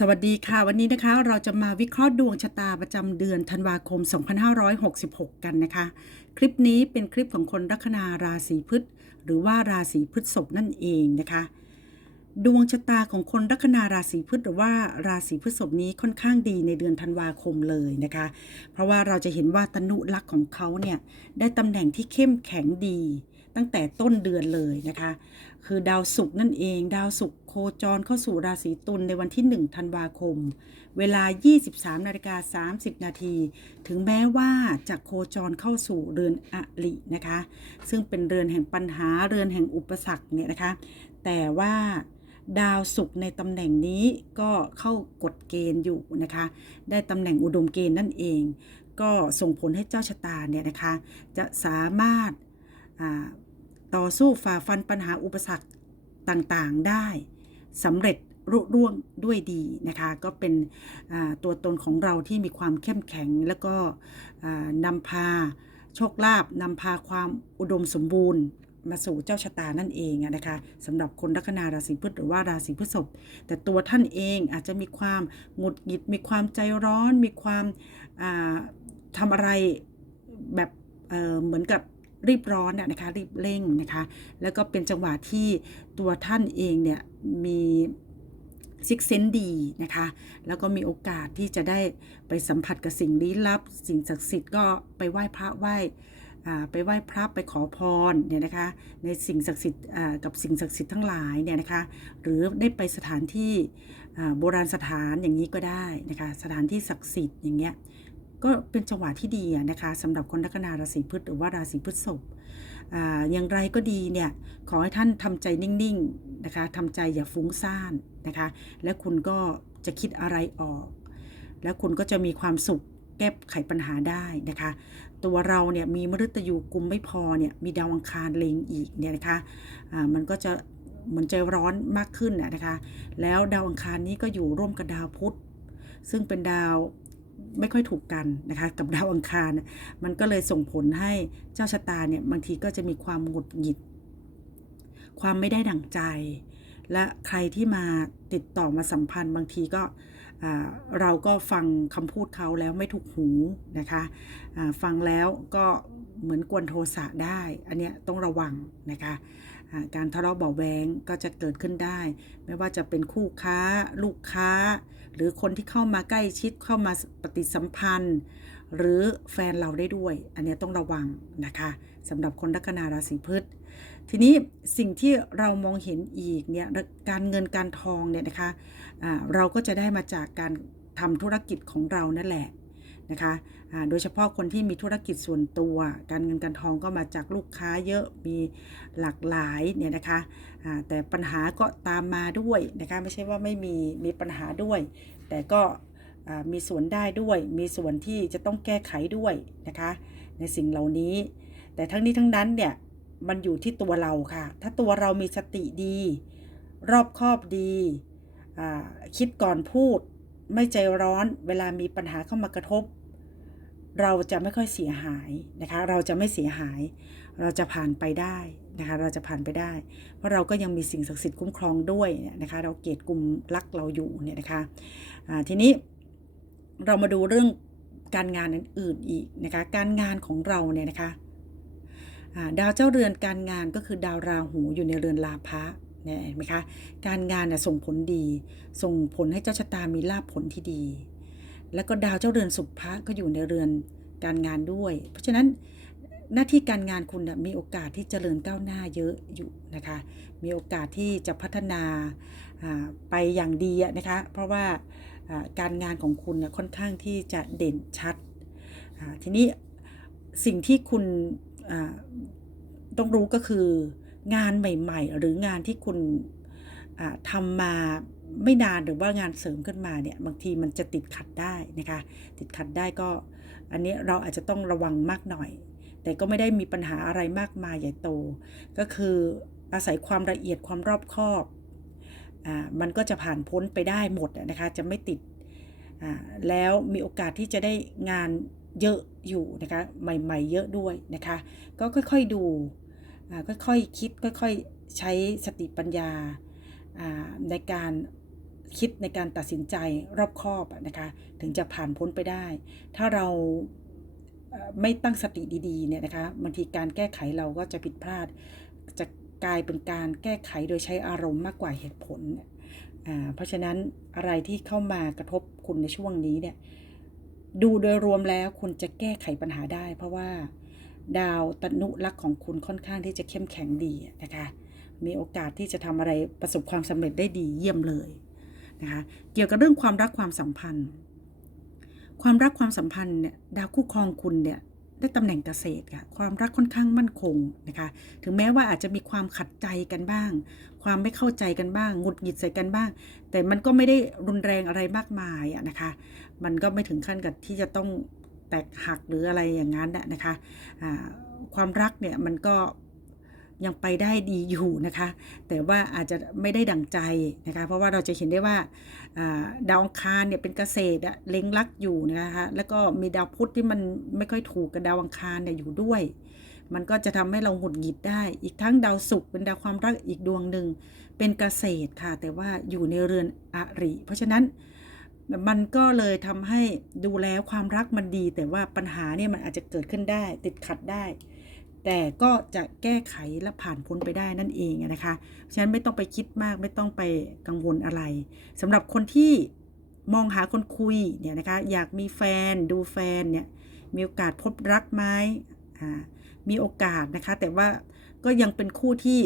สวัสดีค่ะ วันนี้นะคะเราจะมาวิเคราะห์ดวงชะตาประจำเดือนธันวาคม 2566 กันนะคะ คลิปนี้เป็นคลิปของคนลัคนาราศีพฤษหรือว่าราศีพฤษภนั่นเองนะคะ ดวงชะตาของคนลัคนาราศีพฤษหรือว่าราศีพฤษภนี้ค่อนข้างดีในเดือนธันวาคมเลยนะคะ เพราะว่าเราจะเห็นว่าตนุลักษ์ของเขาเนี่ยได้ตำแหน่งที่เข้มแข็งดี ตั้งแต่ต้นเดือนเลยนะคะ คือดาวศุกร์นั่นเอง ดาวศุกร์โคจรเข้าสู่ราศีตุลในวันที่ 1 ธันวาคม เวลา 23นาฬิกา30 นาที ถึงแม้ว่าจะโคจรเข้าสู่เรือนอรินะคะ ซึ่งเป็นเรือนแห่งปัญหา เรือนแห่งอุปสรรคเนี่ยนะคะ แต่ว่าดาวศุกร์ในตำแหน่งนี้ก็เข้ากฎเกณฑ์อยู่นะคะ ได้ตำแหน่งอุดมเกณฑ์นั่นเอง ก็ส่งผลให้เจ้าชะตาเนี่ยนะคะ จะสามารถ ต่อสู้ฝ่าฟันปัญหาอุปสรรคต่างๆได้สำเร็จรุ่ร่วงด้วยดีนะคะ ก็เป็นตัวตนของเราที่มีความเข้มแข็ง แล้วก็นำพาโชคลาภนำพาความอุดมสมบูรณ์ มาสู่เจ้าชะตานั่นเองนะคะสำหรับคนลัคนาราศีพฤษหรือว่าราศีพฤษภแต่ตัวท่านเองอาจจะมีความหงุดหงิด มีความใจร้อน มีความาทำอะไรแบบเเหมือนกับ รีบร้อนน่ะนะคะรีบเร่งนะคะแล้วก็เป็นจังหวะที่ตัวท่านเองเนี่ยมีซิกเซนดีนะคะ แล้วก็มีโอกาสที่จะได้ไปสัมผัสกับสิ่งลี้ลับ สิ่งศักดิ์สิทธิ์ก็ไปไหว้พระไหว้ไปไหว้พระไปขอพรเนี่ยนะคะในสิ่งศักดิ์สิทธิ์กับสิ่งศักดิ์สิทธิ์ทั้งหลายเนี่ยนะคะหรือได้ไปสถานที่โบราณสถานอย่างนี้ก็ได้นะคะสถานที่ศักดิ์สิทธิ์อย่างเงี้ย ก็เป็นจังหวะที่ดีนะคะสำหรับคนลัคนาราศีพฤษหรือว่าราศีพฤษภออย่างไรก็ดีเนี่ยขอให้ท่านทำใจนิ่งๆนะคะทำใจอย่าฟุ้งซ่านนะคะและคุณก็จะคิดอะไรออก แล้วคุณก็จะมีความสุขแก้ไขปัญหาได้นะคะ ตัวเราเนี่ยมีมฤตยูกุมไม่พอเนี่ยมีดาวอังคารเลงอีกเนี่ยนะคะอ่ามันก็จะเหมือนใจร้อนมากขึ้นนะคะ แล้วดาวอังคารนี้ก็อยู่ร่วมกับดาวพุธซึ่งเป็นดาว ไม่ค่อยถูกกันนะคะกับดาวอังคาร มันก็เลยส่งผลให้เจ้าชะตาเนี่ยบางทีก็จะมีความหงุดหงิด ความไม่ได้ดั่งใจ และใครที่มาติดต่อมาสัมพันธ์บางทีก็อ่าเราก็ฟังคำพูดเขาแล้วไม่ถูกหูนะคะฟังแล้วก็เหมือนกวนโทสะได้ อันเนี้ยต้องระวังนะคะ การทะเลาะเบาแวงก็จะเกิดขึ้นได้ ไม่ว่าจะเป็นคู่ค้า ลูกค้า หรือคนที่เข้ามาใกล้ชิดเข้ามาปฏิสัมพันธ์ หรือแฟนเราได้ด้วย อันนี้ต้องระวังนะคะสำหรับคนลัคนาราศีพฤษทีนี้สิ่งที่เรามองเห็นอีกเนี่ยการเงินการทองเนี่ยนะคะอ่าเราก็จะได้มาจากการทำธุรกิจของเรานั่นแหละ นะคะโดยเฉพาะคนที่มีธุรกิจส่วนตัว การเงินการทองก็มาจากลูกค้าเยอะมีหลากหลายเนี่ยนะคะแต่ปัญหาก็ตามมาด้วยนะคะไม่ใช่ว่าไม่มีมีปัญหาด้วย แต่ก็มีส่วนได้ด้วย มีส่วนที่จะต้องแก้ไขด้วยนะคะในสิ่งเหล่านี้ แต่ทั้งนี้ทั้งนั้นเนี่ยมันอยู่ที่ตัวเราค่ะ ถ้าตัวเรามีสติดี รอบคอบดีอ่าคิดก่อนพูด ไม่ใจร้อนเวลามีปัญหาเข้ามากระทบ เราจะไม่ค่อยเสียหายนะคะ เราจะไม่เสียหาย เราจะผ่านไปได้นะคะ เราจะผ่านไปได้ เพราะเราก็ยังมีสิ่งศักดิ์สิทธิ์คุ้มครองด้วยนะคะ เราเกตกลุ่มรักเราอยู่เนี่ยนะคะอ่าทีนี้เรามาดูเรื่องการงานอื่นๆอีกนะคะ การงานของเราเนี่ยนะคะดาวเจ้าเรือนการงานก็คือดาวราหูอยู่ในเรือนลาภะเนี่ยเห็นไหมคะ การงานน่ะส่งผลดี ส่งผลให้เจ้าชะตามีลาภผลที่ดี แล้วก็ดาวเจ้าเรือนสุภะก็อยู่ในเรือนการงานด้วย เพราะฉะนั้นหน้าที่การงานคุณนะมีโอกาสที่จเจริญก้าวหน้าเยอะอยู่นะคะ มีโอกาสที่จะพัฒนาไปอย่างดีนะคะ เพราะว่าการงานของคุณนะค่อนข้างที่จะเด่นชัด ทีนี้สิ่งที่คุณต้องรู้ก็คืองานใหม่ ๆ หรืองานที่คุณ ทำมาไม่นานหรือว่างานเสริมขึ้นมาเนี่ยบางทีมันจะติดขัดได้นะคะ ติดขัดได้ก็อันนี้เราอาจจะต้องระวังมากหน่อย แต่ก็ไม่ได้มีปัญหาอะไรมากมายใหญ่โต ก็คืออาศัยความละเอียดความรอบคอบอ่ามันก็จะผ่านพ้นไปได้หมดนะคะจะไม่ติดอ่าแล้วมีโอกาสที่จะได้งานเยอะอยู่นะคะใหม่ ๆ เยอะด้วยนะคะ ก็ค่อยๆดูอ่าค่อยๆคิดค่อยๆใช้สติปัญญา ในการคิดในการตัดสินใจรอบคอบนะคะถึงจะผ่านพ้นไปได้ ถ้าเราไม่ตั้งสติดีๆเนี่ยนะคะบางทีการแก้ไขเราก็จะผิดพลาด จะกลายเป็นการแก้ไขโดยใช้อารมณ์มากกว่าเหตุผลอ่าเพราะฉะนั้นอะไรที่เข้ามากระทบคุณในช่วงนี้เนี่ยดูโดยรวมแล้วคุณจะแก้ไขปัญหาได้ เพราะว่าดาวตนุลักษ์ของคุณค่อนข้างที่จะเข้มแข็งดีนะคะ มีโอกาสที่จะทำอะไรประสบความสำเร็จได้ดีเยี่ยมเลยนะคะเกี่ยวกับเรื่องความรักความสัมพันธ์ ความรักความสัมพันธ์เนี่ยดาวคู่ครองคุณเนี่ยได้ตำแหน่งเกษตรค่ะความรักค่อนข้างมั่นคงนะคะถึงแม้ว่าอาจจะมีความขัดใจกันบ้าง ความไม่เข้าใจกันบ้างหงุดหงิดใส่กันบ้าง แต่มันก็ไม่ได้รุนแรงอะไรมากมายนะคะมันก็ไม่ถึงขั้นกับที่จะต้องแตกหักหรืออะไรอย่างนั้นนะนะคะความรักเนี่ยมันก็ ยังไปได้ดีอยู่นะคะ แต่ว่าอาจจะไม่ได้ดั่งใจนะคะ เพราะว่าเราจะเห็นได้ว่าดาวอังคารเนี่ยเป็นเกษตรเล็งลักอยู่นะคะ แล้วก็มีดาวพุธที่มันไม่ค่อยถูกกับดาวอังคารเนี่ยอยู่ด้วย มันก็จะทำให้เราหงุดหงิดได้ อีกทั้งดาวศุกร์เป็นดาวความรักอีกดวงหนึ่งเป็นเกษตรค่ะ แต่ว่าอยู่ในเรือนอริ เพราะฉะนั้นมันก็เลยทำให้ดูแล้วความรักมันดี แต่ว่าปัญหาเนี่ยมันอาจจะเกิดขึ้นได้ ติดขัดได้ แต่ก็จะแก้ไขและผ่านพ้นไปได้นั่นเองนะคะเพราะฉะนั้นไม่ต้องไปคิดมากไม่ต้องไปกังวลอะไรสำหรับคนที่มองหาคนคุยเนี่ยนะคะอยากมีแฟนดูแฟนเนี่ยมีโอกาสพบรักไหมอ่ามีโอกาสนะคะ แต่ว่าก็ยังเป็นคู่ที่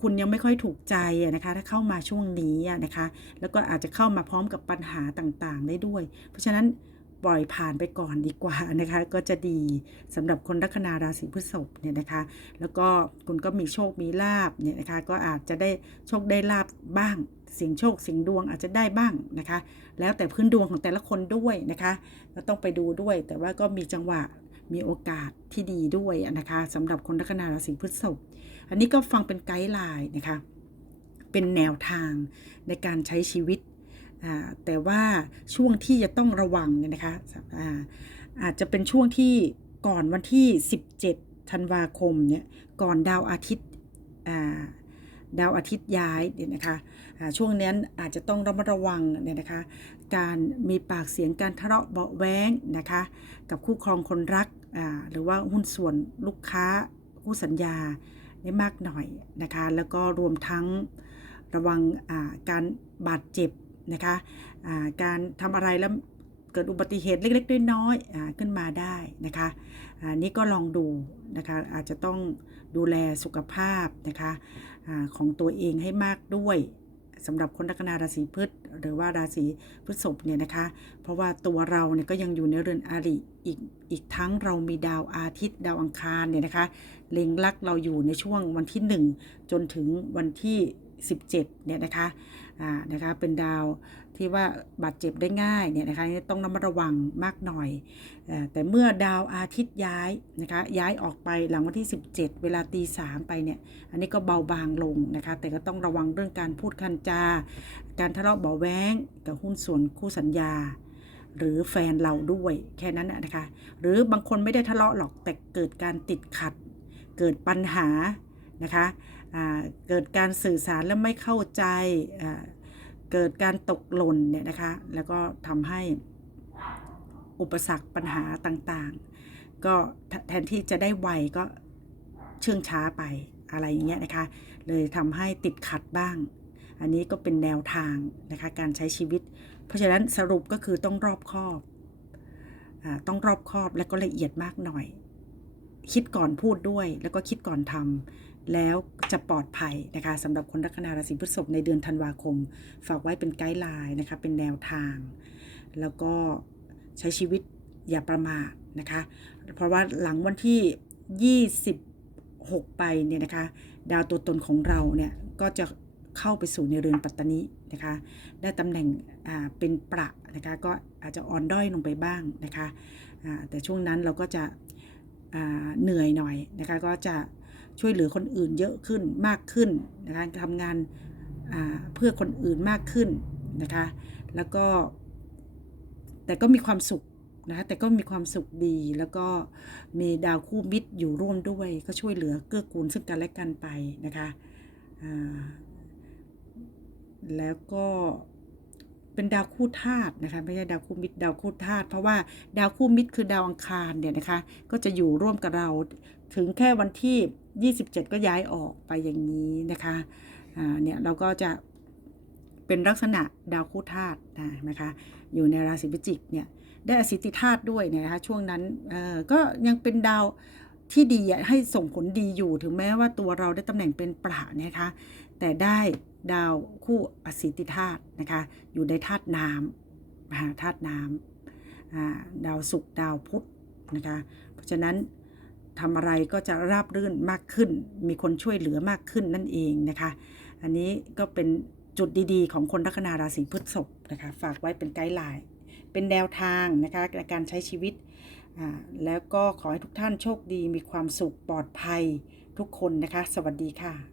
คุณยังไม่ค่อยถูกใจนะคะ ถ้าเข้ามาช่วงนี้นะคะ แล้วก็อาจจะเข้ามาพร้อมกับปัญหาต่างๆ ได้ด้วย เพราะฉะนั้น ปล่อยผ่านไปก่อนดีกว่านะคะ ก็จะดีสำหรับคนลัคนาราศีพฤษภเนี่ยนะคะ แล้วก็คุณก็มีโชคมีลาบเนี่ยนะคะ ก็อาจจะได้โชคได้ลาบบ้างเสียงโชคเสียงดวงอาจจะได้บ้างนะคะ แล้วแต่พื้นดวงของแต่ละคนด้วยนะคะก็ต้องไปดูด้วย แต่ว่าก็มีจังหวะมีโอกาสที่ดีด้วยนะคะสำหรับคนลัคนาราศีพฤษภอันนี้ก็ฟังเป็นไกด์ไลน์นะคะ เป็นแนวทางในการใช้ชีวิต แต่ว่าช่วงที่จะต้องระวังเนี่ยนะคะอาจจะเป็นช่วงที่ก่อนวันที่ 17 ธันวาคมเนี่ยก่อนดาวอาทิตย์ดาวอาทิตย์ย้ายเนี่ยนะคะช่วงนั้นอาจจะต้องระมัดระวังเนี่ยนะคะ การมีปากเสียงการทะเลาะเบาะแว้งนะคะกับคู่ครองคนรักหรือว่าหุ้นส่วนลูกค้าคู่สัญญาได้มากหน่อยนะคะ แล้วก็รวมทั้งระวังการบาดเจ็บ นะคะการทำอะไรแล้วเกิดอุบัติเหตุเล็กๆน้อยๆอ่าขึ้นมาได้นะคะอ่านี่ก็ลองดูนะคะอาจจะต้องดูแลสุขภาพนะคะอาของตัวเองให้มากด้วยสำหรับคนลัคนาราศีพฤษหรือว่าราศีพฤษภเนี่ยนะคะ เพราะว่าตัวเราเนี่ยก็ยังอยู่ในเรือนอาริอีกอีกทั้งเรามีดาวอาทิตย์ดาวอังคารเนี่ยนะคะเล็งลักเราอยู่ในช่วงวันที่ 1 จนถึงวันที่ 17เนี่ยนะคะอ่านะคะเป็นดาวที่ว่าบาดเจ็บได้ง่ายเนี่ยนะคะต้องระมัดระวังมากหน่อยอ่อแต่เมื่อดาวอาทิตย์ย้ายนะคะย้ายออกไปหลังวันที่ 17 เวลาตีสามไปเนี่ยอันนี้ก็เบาบางลงนะคะแต่ก็ต้องระวังเรื่องการพูดคันจา การทะเลาะเบาแวงกับหุ้นส่วนคู่สัญญาหรือแฟนเราด้วยแค่นั้นนะคะ หรือบางคนไม่ได้ทะเลาะหรอกแต่เกิดการติดขัด เกิดปัญหานะคะ เกิดการสื่อสารแล้วไม่เข้าใจ เกิดการตกหล่นเนี่ยนะคะ แล้วก็ทำให้อุปสรรคปัญหาต่างๆ ก็แทนที่จะได้ไวก็เชื่องช้าไปอะไรอย่างเงี้ยนะคะ เลยทำให้ติดขัดบ้าง อันนี้ก็เป็นแนวทางนะคะการใช้ชีวิต เพราะฉะนั้นสรุปก็คือต้องรอบคอบอต้องรอบคอบและก็ละเอียดมากหน่อย คิดก่อนพูดด้วยแล้วก็คิดก่อนทำ แล้วจะปลอดภัยนะคะสำหรับคนลัคนาราศีพฤษภในเดือนธันวาคม ฝากไว้เป็นไกด์ไลน์นะคะเป็นแนวทาง แล้วก็ใช้ชีวิตอย่าประมาทนะคะ เพราะว่าหลังวันที่ 26 ไปเนี่ยนะคะ ดาวตัวตนของเราเนี่ยก็จะเข้าไปสู่ในเรือนปัตตานินะคะ ได้ตำแหน่งอ่าเป็นประนะคะก็อาจจะอ่อนด้อยลงไปบ้างนะคะอ่าแต่ช่วงนั้นเราก็จะอ่าเหนื่อยหน่อยนะคะก็จะ ช่วยเหลือคนอื่นเยอะขึ้นมากขึ้นนะคะทำงานาเพื่อคนอื่นมากขึ้นนะคะ แล้วก็ แต่ก็มีความสุขนะคะแต่ก็มีความสุขดี แล้วก็มีดาวคู่มิตรอยู่ร่วมด้วย ก็ช่วยเหลือเกื้อกูลซึ่งกันและกันไปนะคะแล้วก็เป็นดาวคู่ธาตุนะคะไม่ใช่ดาวคู่มิตรดาวคู่ธาตุเพราะว่าดาวคู่มิตรคือดาวอังคารเนี่ยนะคะ ก็จะอยู่ร่วมกับเราถึงแค่วันที่ 27 ก็ย้ายออกไปอย่างนี้นะคะเนี่ยเราก็จะเป็นลักษณะดาวคู่ธาตุนะนะคะอยู่ในราศีพิจิกเนี่ยได้อสิติธาตุด้วยเนี่ยนะคะช่วงนั้นก็ยังเป็นดาวที่ดีให้ส่งผลดีอยู่ถึงแม้ว่าตัวเราได้ตำแหน่งเป็นประนะคะแต่ได้ดาวคู่อสิติธาตุนะคะอยู่ในธาตุน้ำธาตุน้ำดาวศุกร์ดาวพุธนะคะเพราะฉะนั้น ทำอะไรก็จะราบรื่นมากขึ้น มีคนช่วยเหลือมากขึ้นนั่นเองนะคะ อันนี้ก็เป็นจุดดีๆ ของคนลัคนาราศีพฤษภนะคะ ฝากไว้เป็นไกด์ไลน์ เป็นแนวทางนะคะในการใช้ชีวิต แล้วก็ขอให้ทุกท่านโชคดี มีความสุขปลอดภัยทุกคนนะคะ สวัสดีค่ะ